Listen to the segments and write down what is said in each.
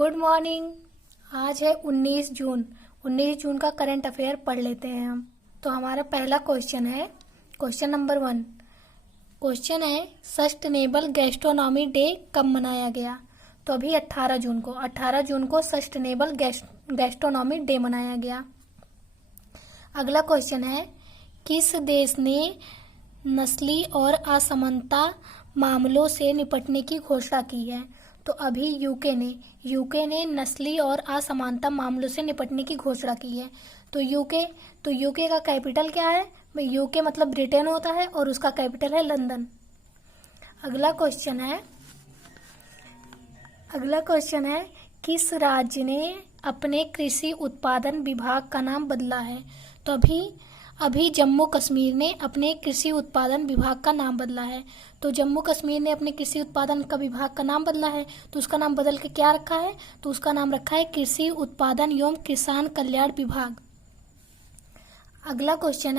Good morning. आज है 19 जून। 19 जून का करंट अफेयर पढ़ लेते हैं हम। तो हमारा पहला क्वेश्चन है, क्वेश्चन नंबर 1। क्वेश्चन है सस्टेनेबल गैस्ट्रोनॉमी डे कब मनाया गया? तो अभी 18 जून को सस्टेनेबल गैस्ट्रोनॉमी डे मनाया गया। अगला क्वेश्चन है किस देश ने नस्ली और असमानता मामलों से निपटने की घोषणा की है? तो अभी यूके ने नस्ली और असमानता मामलों से निपटने की घोषणा की है। तो यूके का कैपिटल क्या है? यूके मतलब ब्रिटेन होता है और उसका कैपिटल है लंदन। अगला क्वेश्चन है किस राज्य ने अपने कृषि उत्पादन विभाग का नाम बदला है? तो अभी जम्मू कश्मीर ने अपने कृषि उत्पादन विभाग का नाम बदला है। तो जम्मू कश्मीर ने अपने कृषि उत्पादन का विभाग का नाम बदला है, तो उसका नाम बदल के क्या रखा है? तो उसका नाम रखा है कृषि उत्पादन एवं किसान कल्याण विभाग। अगला क्वेश्चन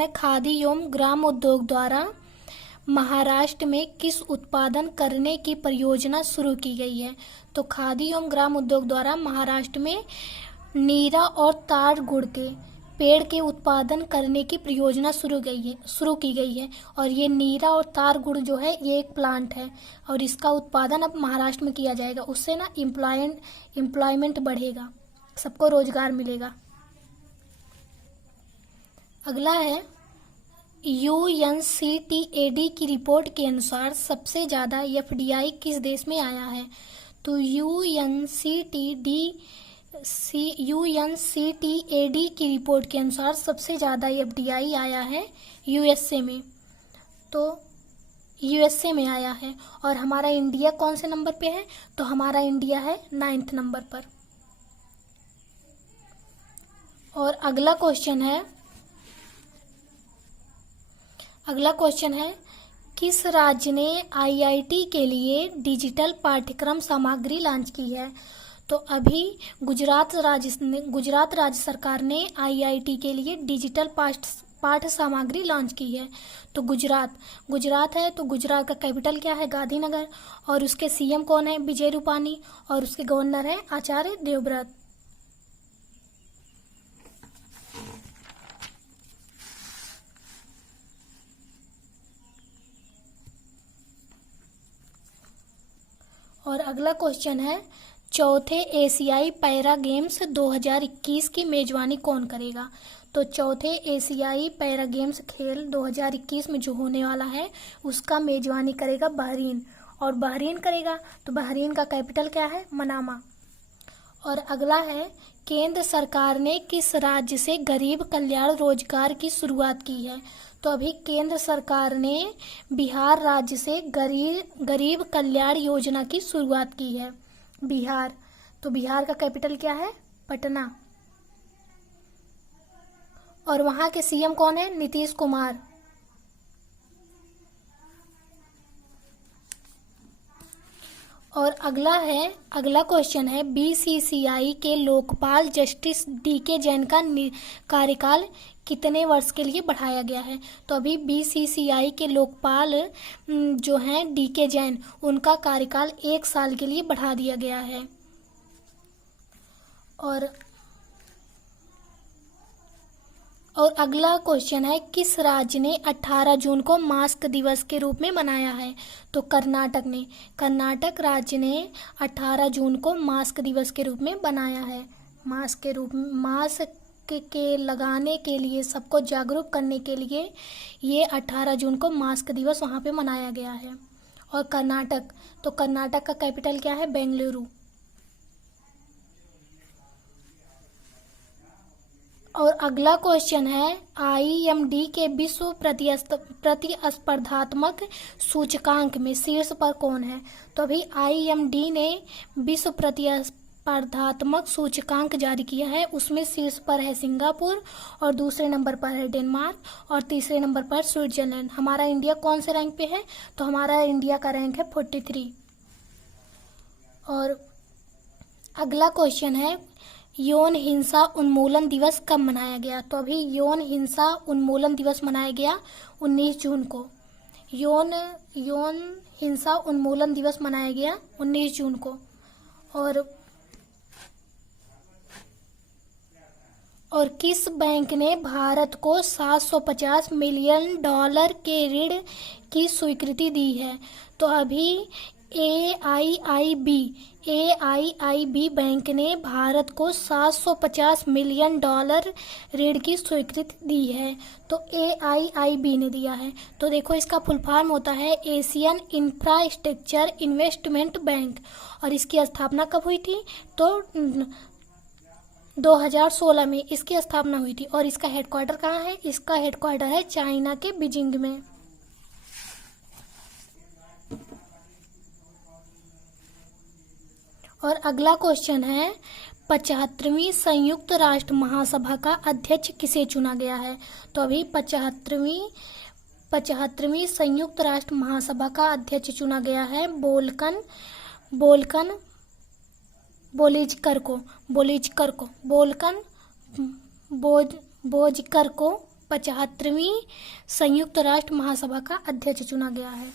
है खादी एवं ग्राम उद्योग द्वारा महाराष्ट्र में किस उत्पादन करने की परियोजना शुरू की गई है? तो खादी एवं ग्राम उद्योग द्वारा महाराष्ट्र में नीरा और ताड़ गुड़ के पेड़ के उत्पादन करने की परियोजना शुरू की गई है। और ये नीरा और ताड़ गुड़ जो है ये एक प्लांट है और इसका उत्पादन अब महाराष्ट्र में किया जाएगा। उससे ना एम्प्लॉयमेंट बढ़ेगा, सबको रोजगार मिलेगा। अगला है UNCTAD की रिपोर्ट के अनुसार सबसे ज़्यादा FDI किस देश में आया है? तो UNCTAD की रिपोर्ट के अनुसार सबसे ज़्यादा FDI आया है USA में। तो USA में आया है। और हमारा इंडिया कौन से नंबर पे है? तो हमारा इंडिया है 9th नंबर पर। और अगला क्वेश्चन है किस राज्य ने IIT के लिए डिजिटल पाठ्यक्रम सामग्री लॉन्च की है? तो अभी गुजरात राज्य सरकार ने IIT के लिए डिजिटल पाठ्य सामग्री लॉन्च की है। तो गुजरात है, तो गुजरात का कैपिटल क्या है? गांधीनगर। और उसके CM कौन है? विजय रूपानी। और उसके गवर्नर है आचार्य देवव्रत। और अगला क्वेश्चन है चौथे एशियाई पैरा गेम्स 2021 की मेजबानी कौन करेगा? तो चौथे एशियाई पैरा गेम्स खेल 2021 में जो होने वाला है उसका मेजबानी करेगा बहरीन। और बहरीन करेगा, तो बहरीन का कैपिटल क्या है? मनामा। और अगला है केंद्र सरकार ने किस राज्य से गरीब कल्याण रोजगार की शुरुआत की है? तो अभी केंद्र सरकार ने बिहार राज्य से गरीब कल्याण योजना की शुरुआत की है। बिहार, तो बिहार का कैपिटल क्या है? पटना। और वहां के CM कौन है? नीतीश कुमार। और अगला क्वेश्चन है BCCI के लोकपाल जस्टिस DK जैन का कार्यकाल कितने वर्ष के लिए बढ़ाया गया है? तो अभी BCCI के लोकपाल जो हैं DK जैन, उनका कार्यकाल 1 साल के लिए बढ़ा दिया गया है। और अगला क्वेश्चन है किस राज्य ने 18 जून को मास्क दिवस के रूप में मनाया है? तो कर्नाटक राज्य ने 18 जून को मास्क दिवस के रूप में बनाया है। मास्क के लगाने के लिए, सबको जागरूक करने के लिए ये 18 जून को मास्क दिवस वहाँ पे मनाया गया है। और कर्नाटक का कैपिटल क्या है? बेंगलुरु। और अगला क्वेश्चन है IMD के विश्व प्रतिस्पर्धात्मक सूचकांक में शीर्ष पर कौन है? तो अभी IMD ने विश्व प्रतिस्पर्धात्मक सूचकांक जारी किया है, उसमें शीर्ष पर है सिंगापुर और दूसरे नंबर पर है डेनमार्क और तीसरे नंबर पर स्विट्जरलैंड। हमारा इंडिया कौन से रैंक पे है? तो हमारा इंडिया का रैंक है 43। और अगला क्वेश्चन है यौन हिंसा उन्मूलन दिवस कब मनाया गया? तो अभी यौन हिंसा उन्मूलन दिवस मनाया गया 19 जून को। यौन हिंसा उन्मूलन दिवस मनाया गया 19 जून को। और किस बैंक ने भारत को $750 मिलियन के ऋण की स्वीकृति दी है? तो अभी AIIB बैंक ने भारत को $750 मिलियन ऋण की स्वीकृति दी है। तो AIIB ने दिया है। तो देखो इसका फुल फॉर्म होता है एशियन इंफ्रास्ट्रक्चर इन्वेस्टमेंट बैंक। और इसकी स्थापना कब हुई थी? तो 2016 में इसकी स्थापना हुई थी। और इसका हेडक्वार्टर कहाँ है? इसका हेडक्वार्टर है चाइना के बीजिंग में। और अगला क्वेश्चन है 75वीं संयुक्त राष्ट्र महासभा का अध्यक्ष किसे चुना गया है? तो अभी 75वीं संयुक्त राष्ट्र महासभा का अध्यक्ष चुना गया है बोल्कन बोजकर को 75वीं संयुक्त राष्ट्र महासभा का अध्यक्ष चुना गया है।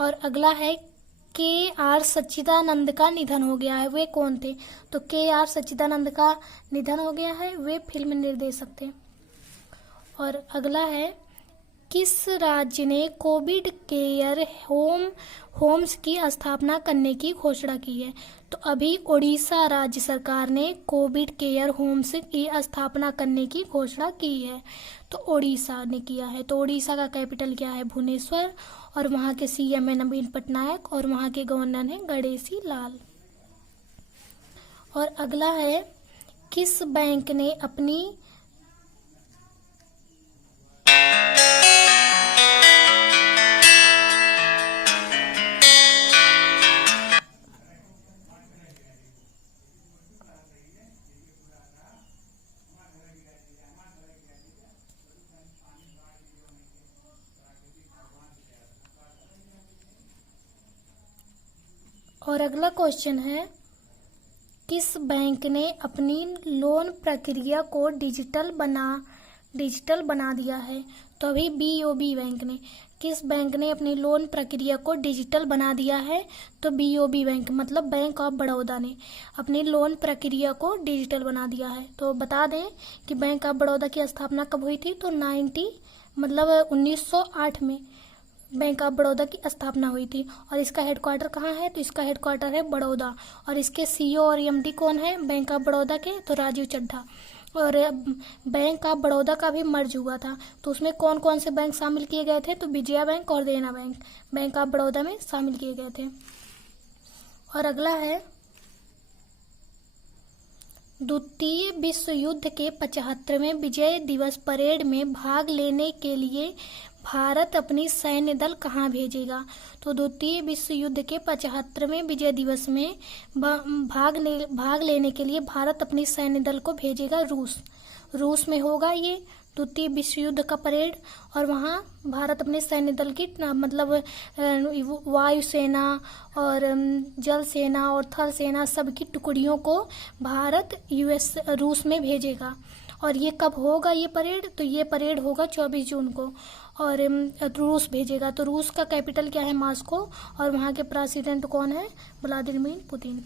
और अगला है KR सच्चिदानंद का निधन हो गया है। वे कौन थे? तो KR सच्चिदानंद का निधन हो गया है, वे फिल्म निर्देशक थे। और अगला है किस राज्य ने कोविड केयर होम्स की स्थापना करने की घोषणा की है? तो अभी उड़ीसा राज्य सरकार ने कोविड केयर होम्स की स्थापना करने की घोषणा की है। तो उड़ीसा ने किया है। तो उड़ीसा का कैपिटल क्या है? भुवनेश्वर। और वहाँ के CM है नवीन पटनायक। और वहाँ के गवर्नर हैं गणेशी लाल। और अगला है किस बैंक ने अपनी और अगला क्वेश्चन है किस बैंक ने अपनी लोन प्रक्रिया को डिजिटल बना दिया है? तो अभी BOB बैंक ने। किस बैंक ने अपनी लोन प्रक्रिया को डिजिटल बना दिया है? तो BOB बैंक मतलब बैंक ऑफ बड़ौदा ने अपनी लोन प्रक्रिया को डिजिटल बना दिया है। तो बता दें कि बैंक ऑफ बड़ौदा की स्थापना कब हुई थी? तो 1908 में बैंक ऑफ बड़ौदा की स्थापना हुई थी। और इसका हेडक्वार्टर कहाँ है? तो इसका हेडक्वार्टर है बड़ौदा। और इसके CEO और MD कौन है बैंक ऑफ बड़ौदा के? तो राजीव चड्ढा। और बैंक ऑफ बड़ौदा का भी मर्ज हुआ था। तो उसमें कौन कौन से बैंक शामिल किए गए थे? तो विजया बैंक और देना बैंक ऑफ बड़ौदा में शामिल किए गए थे। और अगला है द्वितीय विश्व युद्ध के 75वें विजय दिवस परेड में भाग लेने के लिए भारत अपनी सैन्य दल कहाँ भेजेगा? तो द्वितीय विश्व युद्ध के 75वें विजय दिवस में भाग लेने के लिए भारत अपनी सैन्य दल को भेजेगा रूस में होगा ये द्वितीय विश्व युद्ध का परेड। और वहाँ भारत अपने सैन्य दल की मतलब वायुसेना और जल सेना और थल सेना सबकी टुकड़ियों को भारत रूस में भेजेगा। और ये कब होगा ये परेड? तो ये परेड होगा 24 जून को। और रूस भेजेगा। तो रूस का कैपिटल क्या है? मॉस्को। और वहाँ के प्रेसिडेंट कौन है? Vladimir Putin.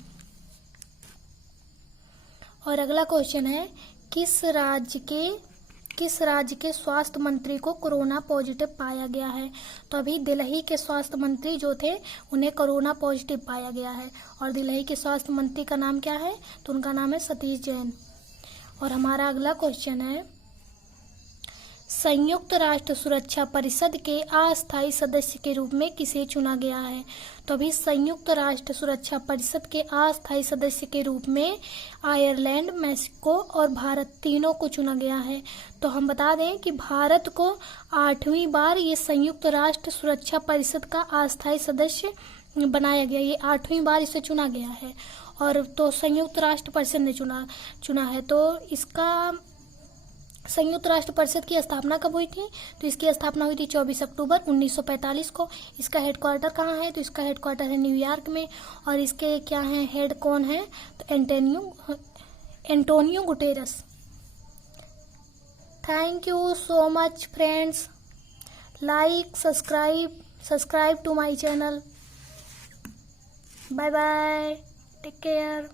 और अगला क्वेश्चन है किस राज्य के स्वास्थ्य मंत्री को कोरोना पॉजिटिव पाया गया है? तो अभी दिल्ली के स्वास्थ्य मंत्री जो थे उन्हें कोरोना पॉजिटिव पाया गया है। और दिल्ली के स्वास्थ्य मंत्री का नाम क्या है? तो उनका नाम है सतीश जैन। और हमारा अगला क्वेश्चन है संयुक्त राष्ट्र सुरक्षा परिषद के अस्थायी सदस्य के रूप में किसे चुना गया है? तो अभी संयुक्त राष्ट्र सुरक्षा परिषद के अस्थायी सदस्य के रूप में आयरलैंड, मैक्सिको और भारत तीनों को चुना गया है। तो हम बता दें कि भारत को 8वीं बार ये संयुक्त राष्ट्र सुरक्षा परिषद का अस्थायी सदस्य बनाया गया। ये 8वीं बार इसे चुना गया है। और तो संयुक्त राष्ट्र परिषद ने चुना है। तो इसका संयुक्त राष्ट्र परिषद की स्थापना कब हुई थी? तो इसकी स्थापना हुई थी 24 अक्टूबर 1945 को। इसका हेडक्वार्टर कहाँ है? तो इसका हेडक्वार्टर है न्यूयॉर्क में। और इसके क्या है हेड कौन है? तो Antonio Guterres. Thank you so much friends. Like, subscribe to my channel. Bye bye, take care.